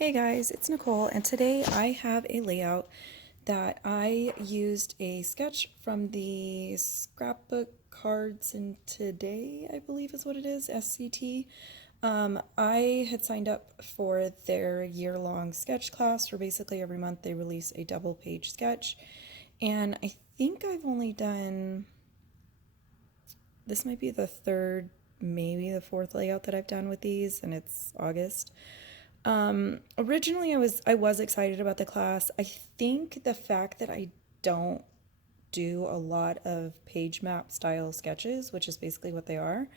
Hey guys, it's Nicole, and today I have a layout that I used a sketch from the Scrapbook Cards and Today, I believe is what it is, SCT. I had signed up for their year-long sketch class where basically every month they release a double-page sketch, and I think I've only done, this might be the third, maybe the fourth layout that I've done with these, and it's August. Originally I was excited about the class. I think the fact that I don't do a lot of page map style sketches, which is basically what they are,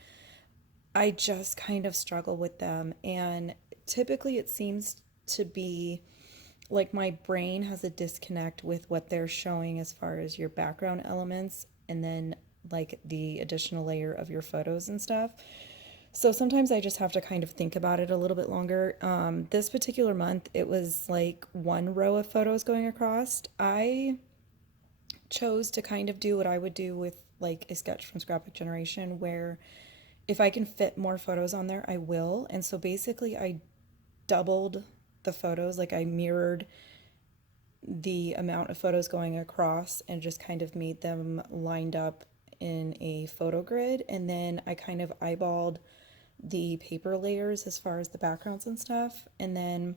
I just kind of struggle with them. And typically it seems to be like my brain has a disconnect with what they're showing as far as your background elements and then like the additional layer of your photos and stuff. So sometimes I just have to kind of think about it a little bit longer. This particular month, it was like one row of photos going across. I chose to kind of do what I would do with like a sketch from Scrapbook Generation, where if I can fit more photos on there, I will. And so basically, I doubled the photos, like I mirrored the amount of photos going across and just kind of made them lined up in a photo grid. And then I kind of eyeballed the paper layers as far as the backgrounds and stuff. And then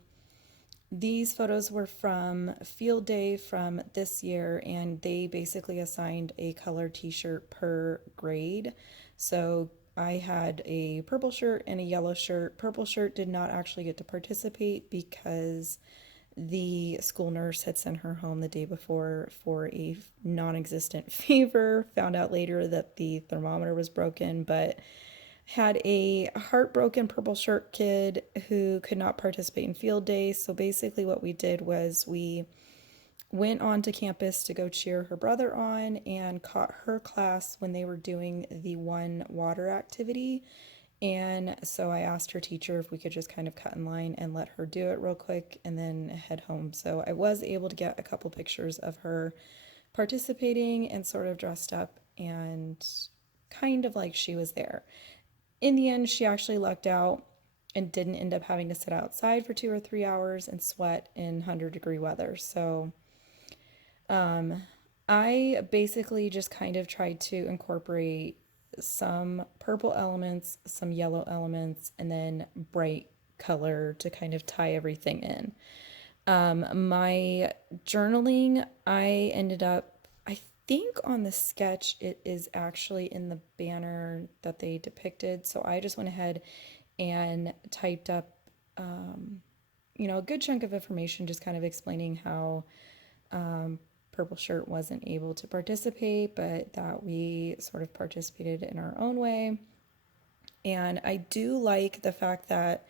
these photos were from field day from this year, and they basically assigned a color t-shirt per grade. So I had a purple shirt and a yellow shirt. Purple shirt did not actually get to participate because the school nurse had sent her home the day before for a non-existent fever. Found out later that the thermometer was broken, but had a heartbroken purple shirt kid who could not participate in field day. So basically, what we did was we went on to campus to go cheer her brother on and caught her class when they were doing the one water activity. And so I asked her teacher if we could just kind of cut in line and let her do it real quick and then head home. So I was able to get a couple pictures of her participating and sort of dressed up and kind of like she was there. In the end, she actually lucked out and didn't end up having to sit outside for 2 or 3 hours and sweat in 100-degree weather. So I basically just kind of tried to incorporate some purple elements, some yellow elements, and then bright color to kind of tie everything in. My journaling, I ended up, I think on the sketch, it is actually in the banner that they depicted. So I just went ahead and typed up, a good chunk of information, just kind of explaining how Purple Shirt wasn't able to participate, but that we sort of participated in our own way. And I do like the fact that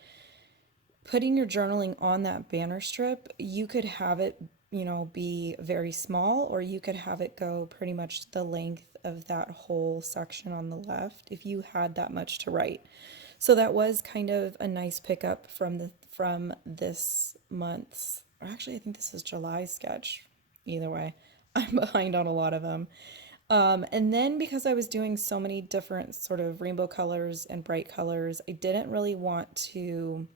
putting your journaling on that banner strip, you could have it, be very small, or you could have it go pretty much the length of that whole section on the left if you had that much to write. So that was kind of a nice pickup from this month's, or actually I think this is July's sketch. Either way, I'm behind on a lot of them. And then because I was doing so many different sort of rainbow colors and bright colors, I didn't really want to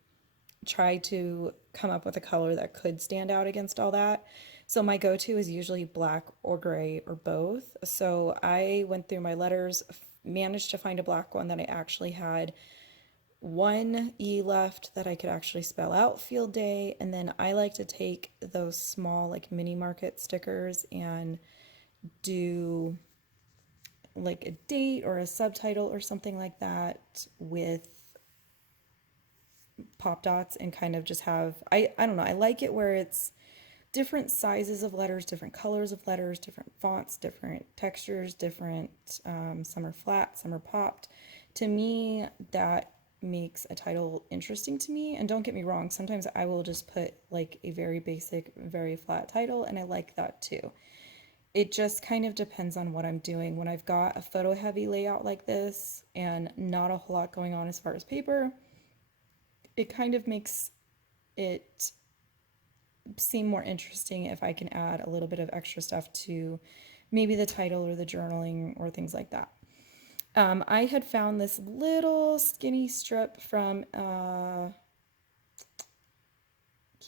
try to come up with a color that could stand out against all that. So my go-to is usually black or gray or both. So I went through my letters, managed to find a black one that I actually had one E left that I could actually spell out field day. And then I like to take those small like mini market stickers and do like a date or a subtitle or something like that with pop dots and kind of just have, I don't know, I like it where it's different sizes of letters, different colors of letters, different fonts, different textures, different, some are flat, some are popped. To me, that makes a title interesting to me. And don't get me wrong, sometimes I will just put like a very basic, very flat title, and I like that too. It just kind of depends on what I'm doing. When I've got a photo heavy layout like this and not a whole lot going on as far as paper, it kind of makes it seem more interesting if I can add a little bit of extra stuff to maybe the title or the journaling or things like that. I had found this little skinny strip from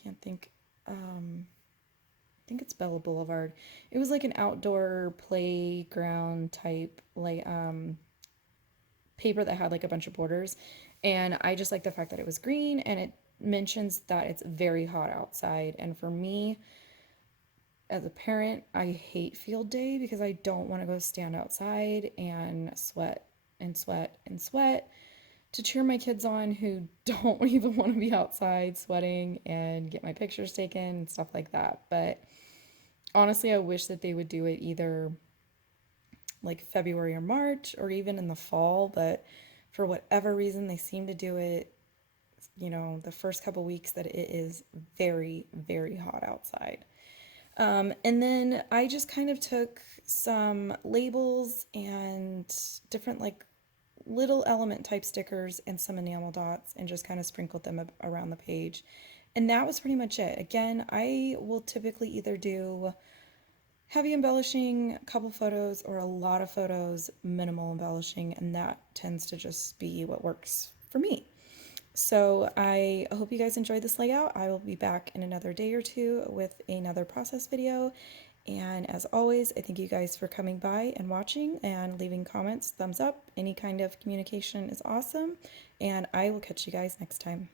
can't think. I think it's Bella Boulevard. It was like an outdoor playground type like paper that had like a bunch of borders, and I just like the fact that it was green and it mentions that it's very hot outside. And for me, as a parent, I hate field day because I don't want to go stand outside and sweat and sweat and sweat to cheer my kids on who don't even want to be outside sweating and get my pictures taken and stuff like that. But honestly, I wish that they would do it either like February or March or even in the fall, but for whatever reason, they seem to do it, the first couple weeks that it is very, very hot outside. And then I just kind of took some labels and different like little element type stickers and some enamel dots and just kind of sprinkled them around the page. And that was pretty much it. Again, I will typically either do heavy embellishing, a couple photos, or a lot of photos, minimal embellishing, and that tends to just be what works for me. So I hope you guys enjoyed this layout. I will be back in another day or two with another process video. And as always, I thank you guys for coming by and watching and leaving comments, thumbs up. Any kind of communication is awesome. And I will catch you guys next time.